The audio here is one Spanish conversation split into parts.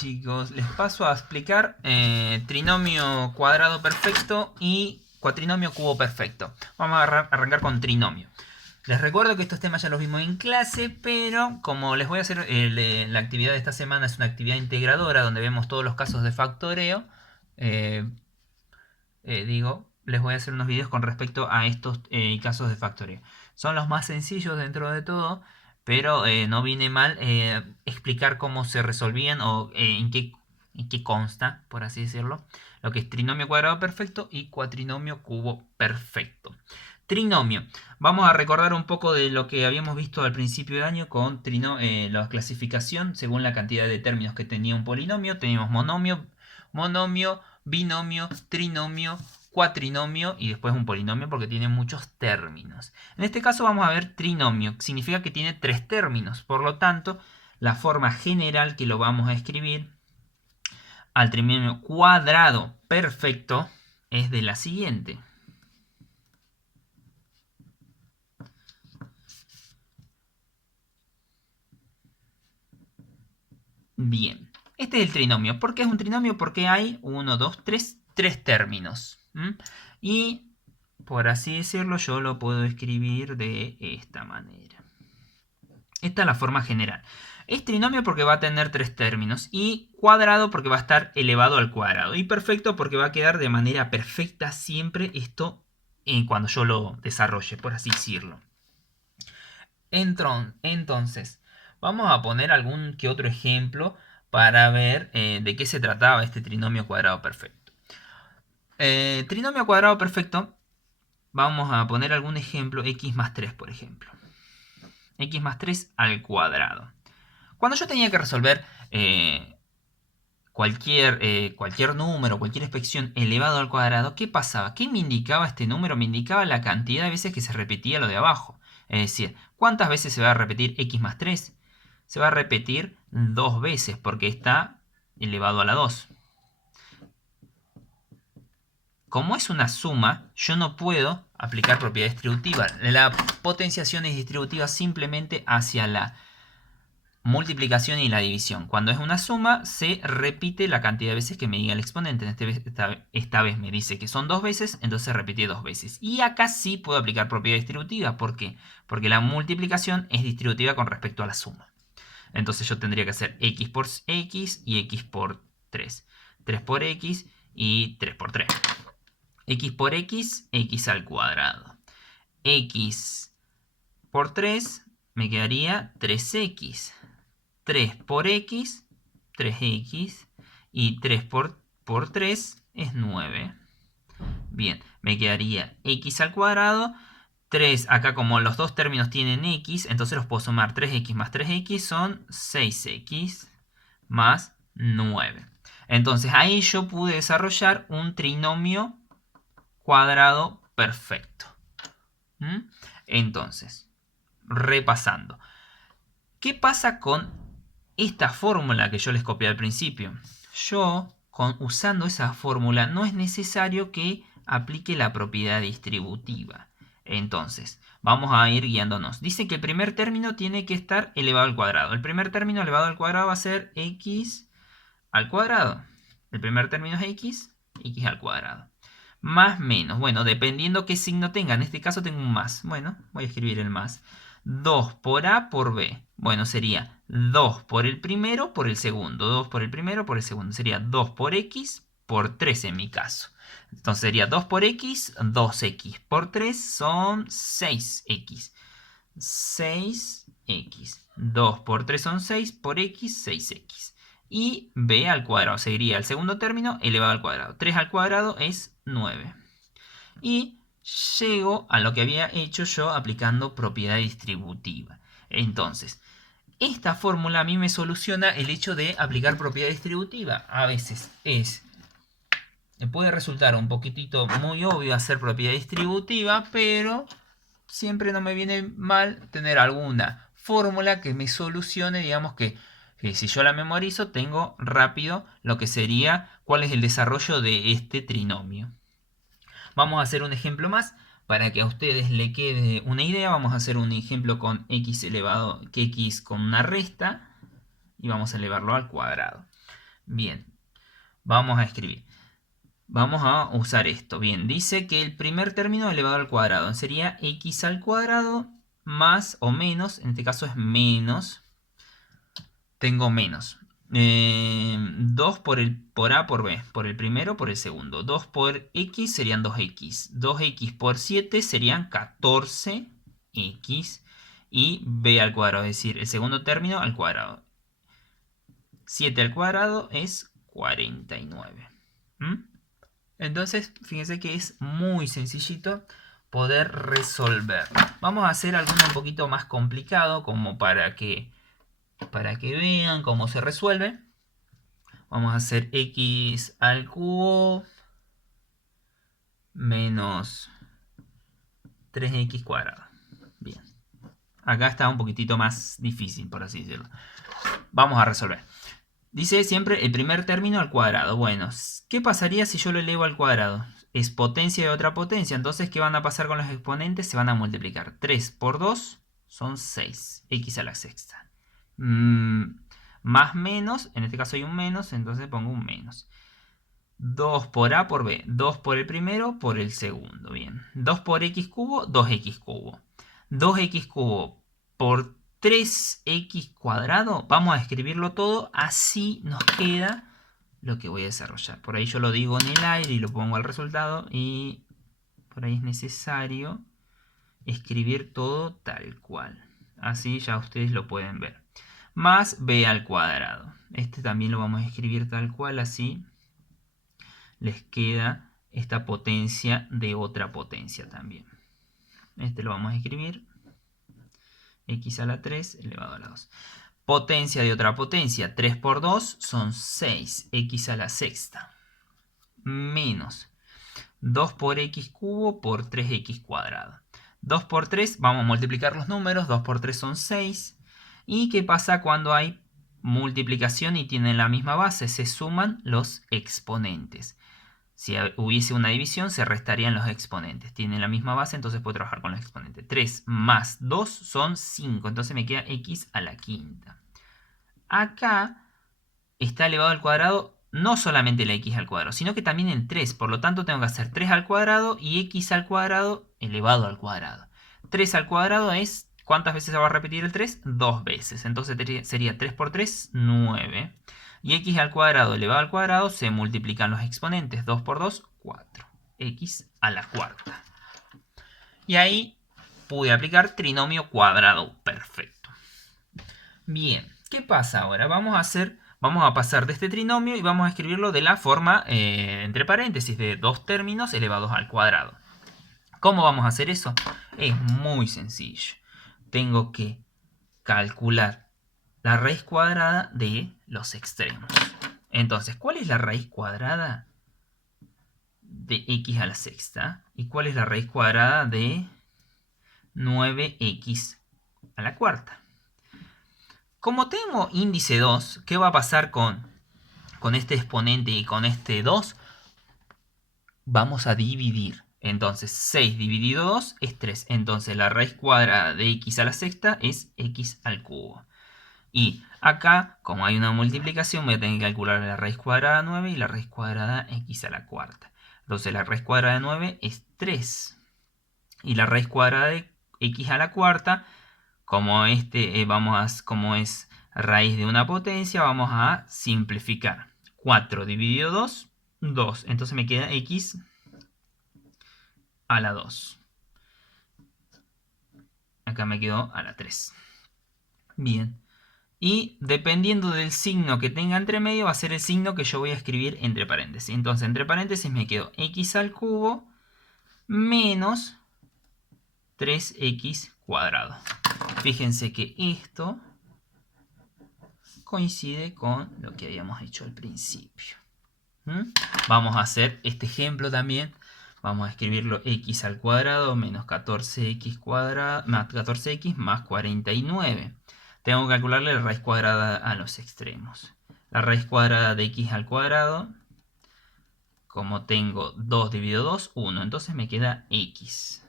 chicos, les paso a explicar trinomio cuadrado perfecto y cuatrinomio cubo perfecto. Vamos a arrancar con trinomio. Les recuerdo que estos temas ya los vimos en clase, pero como les voy a hacer la actividad de esta semana es una actividad integradora donde vemos todos los casos de factoreo, les voy a hacer unos videos con respecto a estos casos de factoreo. Son los más sencillos dentro de todo, pero no viene mal explicar cómo se resolvían o en qué consta, por así decirlo, lo que es trinomio cuadrado perfecto y cuatrinomio cubo perfecto. Trinomio. Vamos a recordar un poco de lo que habíamos visto al principio de año con la clasificación según la cantidad de términos que tenía un polinomio. Teníamos monomio, binomio, trinomio, cuatrinomio y después un polinomio porque tiene muchos términos. En este caso vamos a ver trinomio, significa que tiene 3 términos, por lo tanto la forma general que lo vamos a escribir al trinomio cuadrado perfecto es de la siguiente. Bien, este es el trinomio. ¿Por qué es un trinomio? Porque hay 1, 2, 3 términos. Y por así decirlo, yo lo puedo escribir de esta manera. Esta es la forma general. Es trinomio porque va a tener 3 términos. Y cuadrado porque va a estar elevado al cuadrado. Y perfecto porque va a quedar de manera perfecta siempre esto cuando yo lo desarrolle, por así decirlo. Entonces, vamos a poner algún que otro ejemplo para ver de qué se trataba este trinomio cuadrado perfecto. Trinomio cuadrado perfecto, vamos a poner algún ejemplo, x más 3, por ejemplo. X más 3 al cuadrado. Cuando yo tenía que resolver cualquier número, cualquier expresión elevado al cuadrado, ¿qué pasaba? ¿Qué me indicaba este número? Me indicaba la cantidad de veces que se repetía lo de abajo. Es decir, ¿cuántas veces se va a repetir x más 3? Se va a repetir 2 veces porque está elevado a la 2. Como es una suma, yo no puedo aplicar propiedad distributiva. La potenciación es distributiva simplemente hacia la multiplicación y la división. Cuando es una suma, se repite la cantidad de veces que me diga el exponente. Esta vez me dice que son 2 veces, entonces repite 2 veces. Y acá sí puedo aplicar propiedad distributiva. ¿Por qué? Porque la multiplicación es distributiva con respecto a la suma. Entonces yo tendría que hacer x por x y x por 3. 3 por x y 3 por 3. X por x, x al cuadrado. X por 3 me quedaría 3x. 3 por x, 3x. Y 3 por 3 es 9. Bien, me quedaría x al cuadrado. 3, acá como los dos términos tienen x, entonces los puedo sumar. 3x más 3x son 6x más 9. Entonces ahí yo pude desarrollar un trinomio cuadrado perfecto. Entonces, repasando. ¿Qué pasa con esta fórmula que yo les copié al principio? Yo, usando esa fórmula, no es necesario que aplique la propiedad distributiva. Entonces, vamos a ir guiándonos. Dice que el primer término tiene que estar elevado al cuadrado. El primer término elevado al cuadrado va a ser x al cuadrado. El primer término es x al cuadrado. Más menos. Bueno, dependiendo qué signo tenga. En este caso tengo un más. Bueno, voy a escribir el más. 2 por A por B. Bueno, sería 2 por el primero por el segundo. 2 por el primero por el segundo. Sería 2 por X por 3 en mi caso. Entonces sería 2 por X, 2X por 3 son 6X. 6X. 2 por 3 son 6, por X, 6X. Y B al cuadrado sería el segundo término elevado al cuadrado. 3 al cuadrado es 9. Y llego a lo que había hecho yo aplicando propiedad distributiva. Entonces, esta fórmula a mí me soluciona el hecho de aplicar propiedad distributiva. A veces puede resultar un poquitito muy obvio hacer propiedad distributiva, pero siempre no me viene mal tener alguna fórmula que me solucione, digamos que si yo la memorizo, tengo rápido lo que sería cuál es el desarrollo de este trinomio. Vamos a hacer un ejemplo más para que a ustedes le quede una idea. Vamos a hacer un ejemplo con x elevado, que x con una resta y vamos a elevarlo al cuadrado. Bien, vamos a escribir. Vamos a usar esto. Bien, dice que el primer término elevado al cuadrado sería x al cuadrado más o menos, en este caso es menos, tengo menos. 2 por A por B, por el primero, por el segundo. 2 por X serían 2X. 2X por 7 serían 14X. Y B al cuadrado, es decir, el segundo término al cuadrado. 7 al cuadrado es 49. ¿Mm? Entonces, fíjense que es muy sencillito poder resolver. Vamos a hacer alguno un poquito más complicado, como para que vean cómo se resuelve. Vamos a hacer x al cubo menos 3x cuadrado. Bien. Acá está un poquitito más difícil, por así decirlo. Vamos a resolver. Dice siempre el primer término al cuadrado. Bueno, ¿qué pasaría si yo lo elevo al cuadrado? Es potencia de otra potencia. Entonces, ¿qué van a pasar con los exponentes? Se van a multiplicar. 3 por 2 son 6. X a la sexta. Más menos, en este caso hay un menos, entonces pongo un menos. 2 por A por B. 2 por el primero, por el segundo. Bien. 2 por X cubo, 2X cubo. 2X cubo por 3X cuadrado. Vamos a escribirlo todo. Así nos queda lo que voy a desarrollar. Por ahí yo lo digo en el aire y lo pongo al resultado. Y por ahí es necesario escribir todo tal cual. Así ya ustedes lo pueden ver. Más B al cuadrado. Este también lo vamos a escribir tal cual, así les queda esta potencia de otra potencia también. Este lo vamos a escribir. X a la 3 elevado a la 2. Potencia de otra potencia. 3 por 2 son 6. X a la sexta. Menos 2 por x cubo por 3x cuadrado. 2 por 3, vamos a multiplicar los números. 2 por 3 son 6. ¿Y qué pasa cuando hay multiplicación y tienen la misma base? Se suman los exponentes. Si hubiese una división, se restarían los exponentes. Tienen la misma base, entonces puedo trabajar con los exponentes. 3 más 2 son 5. Entonces me queda x a la quinta. Acá está elevado al cuadrado no solamente la x al cuadrado, sino que también el 3. Por lo tanto, tengo que hacer 3 al cuadrado y x al cuadrado elevado al cuadrado. 3 al cuadrado es... ¿Cuántas veces se va a repetir el 3? 2 veces. Entonces sería 3 por 3, 9. Y x al cuadrado elevado al cuadrado se multiplican los exponentes. 2 por 2, 4. X a la cuarta. Y ahí pude aplicar trinomio cuadrado perfecto. Bien, ¿qué pasa ahora? Vamos a pasar de este trinomio y vamos a escribirlo de la forma, entre paréntesis, de dos términos elevados al cuadrado. ¿Cómo vamos a hacer eso? Es muy sencillo. Tengo que calcular la raíz cuadrada de los extremos. Entonces, ¿cuál es la raíz cuadrada de x a la sexta? ¿Y cuál es la raíz cuadrada de 9x a la cuarta? Como tengo índice 2, ¿qué va a pasar con este exponente y con este 2? Vamos a dividir. Entonces 6 dividido 2 es 3. Entonces la raíz cuadrada de x a la sexta es x al cubo. Y acá, como hay una multiplicación, voy a tener que calcular la raíz cuadrada de 9 y la raíz cuadrada de x a la cuarta. Entonces la raíz cuadrada de 9 es 3. Y la raíz cuadrada de x a la cuarta, como como es raíz de una potencia, vamos a simplificar. 4 dividido 2, 2. Entonces me queda x a la 2. Acá me quedó a la 3. Bien. Y dependiendo del signo que tenga entre medio, va a ser el signo que yo voy a escribir entre paréntesis. Entonces, entre paréntesis me quedó x al cubo menos 3x cuadrado. Fíjense que esto coincide con lo que habíamos hecho al principio. Vamos a hacer este ejemplo también. Vamos a escribirlo x al cuadrado menos 14x cuadrado más 14x más 49. Tengo que calcularle la raíz cuadrada a los extremos. La raíz cuadrada de x al cuadrado, como tengo 2 dividido 2, 1. Entonces me queda x.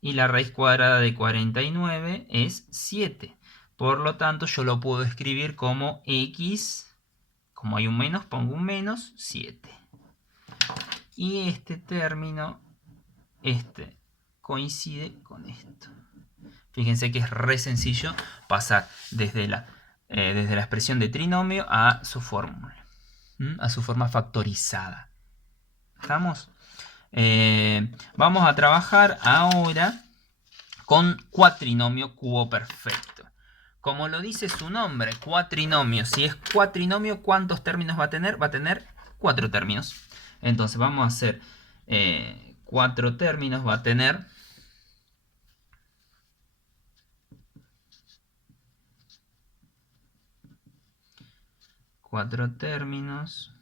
Y la raíz cuadrada de 49 es 7. Por lo tanto, yo lo puedo escribir como x Como hay un menos, pongo un menos 7. Y este término, coincide con esto. Fíjense que es re sencillo pasar desde la expresión de trinomio a su fórmula, a su forma factorizada. ¿Estamos? Vamos a trabajar ahora con cuatrinomio cubo perfecto. Como lo dice su nombre, cuatrinomio. Si es cuatrinomio, ¿cuántos términos va a tener? Va a tener 4 términos. Entonces vamos a hacer 4 términos. Va a tener 4 términos.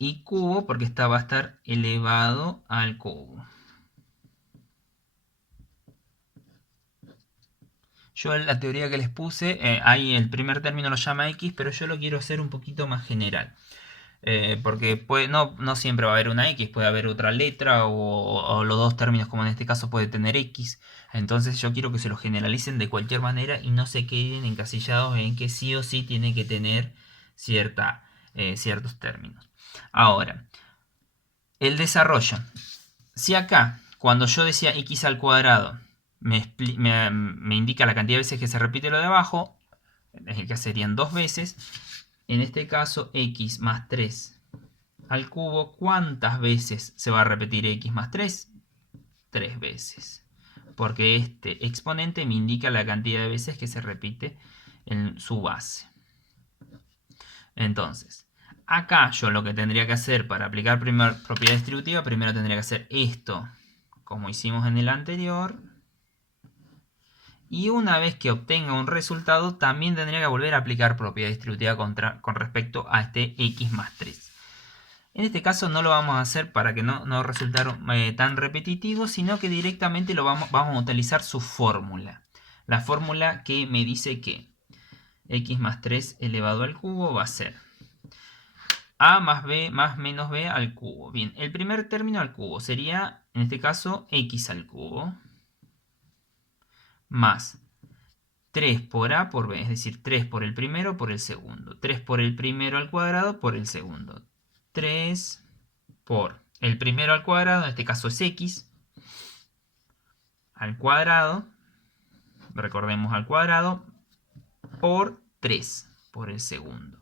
Y cubo porque esta va a estar elevado al cubo. Yo en la teoría que les puse, ahí el primer término lo llama X, pero yo lo quiero hacer un poquito más general. Porque no siempre va a haber una X, puede haber otra letra o los dos términos, como en este caso puede tener X. Entonces yo quiero que se lo generalicen de cualquier manera y no se queden encasillados en que sí o sí tiene que tener ciertos términos. Ahora, el desarrollo. Si acá, cuando yo decía x al cuadrado, me indica la cantidad de veces que se repite lo de abajo, que serían 2 veces, en este caso x más 3 al cubo, ¿cuántas veces se va a repetir x más 3? 3 veces. Porque este exponente me indica la cantidad de veces que se repite en su base. Entonces, acá yo lo que tendría que hacer para aplicar propiedad distributiva, primero tendría que hacer esto, como hicimos en el anterior. Y una vez que obtenga un resultado, también tendría que volver a aplicar propiedad distributiva con respecto a este x más 3. En este caso no lo vamos a hacer para que no resultara tan repetitivo, sino que directamente vamos a utilizar su fórmula. La fórmula que me dice que x más 3 elevado al cubo va a ser a más b más menos b al cubo. Bien, el primer término al cubo sería, en este caso, x al cubo más 3 por a por b, es decir, 3 por el primero por el segundo. 3 por el primero al cuadrado por el segundo. 3 por el primero al cuadrado, en este caso es x, al cuadrado, recordemos al cuadrado, por 3 por el segundo.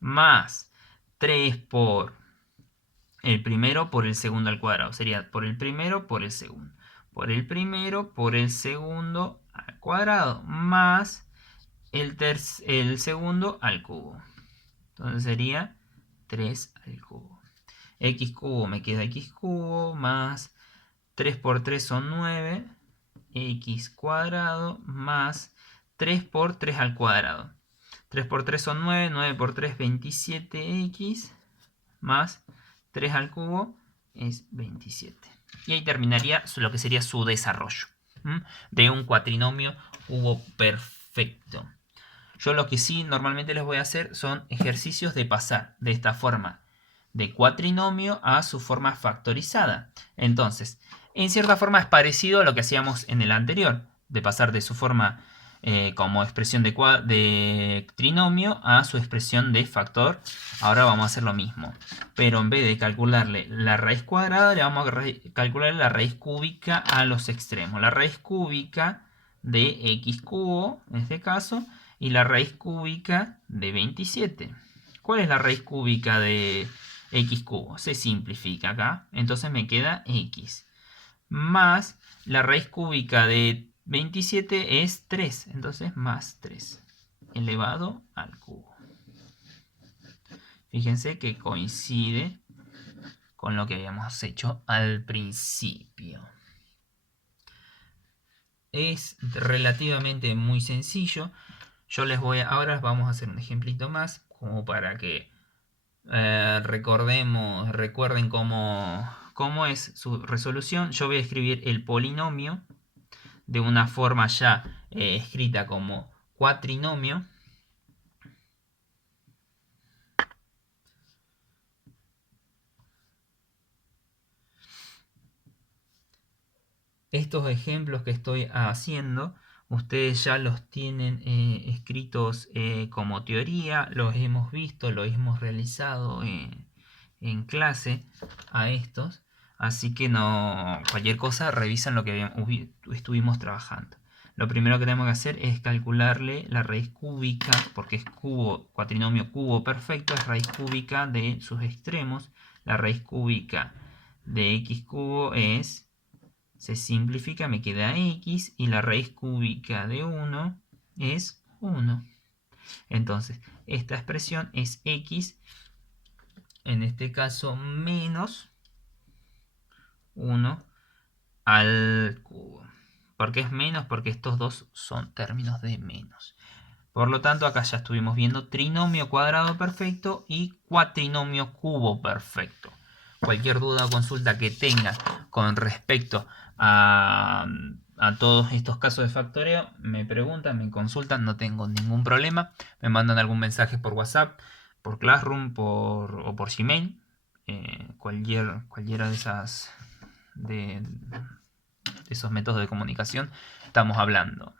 Más 3 por el primero por el segundo al cuadrado. Sería por el primero por el segundo. Por el primero por el segundo al cuadrado. Más el segundo al cubo. Entonces sería 3 al cubo. X cubo me queda x cubo más 3 por 3 son 9. X cuadrado más 3 por 3 al cuadrado. 3 por 3 son 9. 9 por 3 27x más 3 al cubo es 27. Y ahí terminaría lo que sería su desarrollo de un cuatrinomio cubo perfecto. Yo lo que sí normalmente les voy a hacer son ejercicios de pasar de esta forma de cuatrinomio a su forma factorizada. Entonces, en cierta forma es parecido a lo que hacíamos en el anterior, de pasar de su forma como expresión de trinomio a su expresión de factor. Ahora vamos a hacer lo mismo, pero en vez de calcularle la raíz cuadrada, le vamos a calcular la raíz cúbica a los extremos. La raíz cúbica de x cubo, en este caso, y la raíz cúbica de 27. ¿Cuál es la raíz cúbica de x cubo? Se simplifica acá, entonces me queda x. Más la raíz cúbica de 27 es 3, entonces más 3 elevado al cubo. Fíjense que coincide con lo que habíamos hecho al principio. Es relativamente muy sencillo. Ahora vamos a hacer un ejemplito más, como para que recuerden cómo es su resolución. Yo voy a escribir el polinomio de una forma ya escrita como cuatrinomio. Estos ejemplos que estoy haciendo Ustedes ya los tienen escritos como teoría, los hemos visto, los hemos realizado en clase a estos. Así que no, cualquier cosa revisan lo que estuvimos trabajando. Lo primero que tenemos que hacer es calcularle la raíz cúbica, porque es cuatrinomio cubo perfecto, es raíz cúbica de sus extremos. La raíz cúbica de x cubo se simplifica, me queda x, y la raíz cúbica de 1 es 1. Entonces, esta expresión es x, en este caso menos 1 al cubo. ¿Por qué es menos? Porque estos dos son términos de menos. Por lo tanto, acá ya estuvimos viendo trinomio cuadrado perfecto y cuatrinomio cubo perfecto. Cualquier duda o consulta que tengan con respecto a todos estos casos de factoreo, me preguntan, me consultan, no tengo ningún problema. Me mandan algún mensaje por WhatsApp, por Classroom o por Gmail. Cualquiera de esos métodos de comunicación estamos hablando.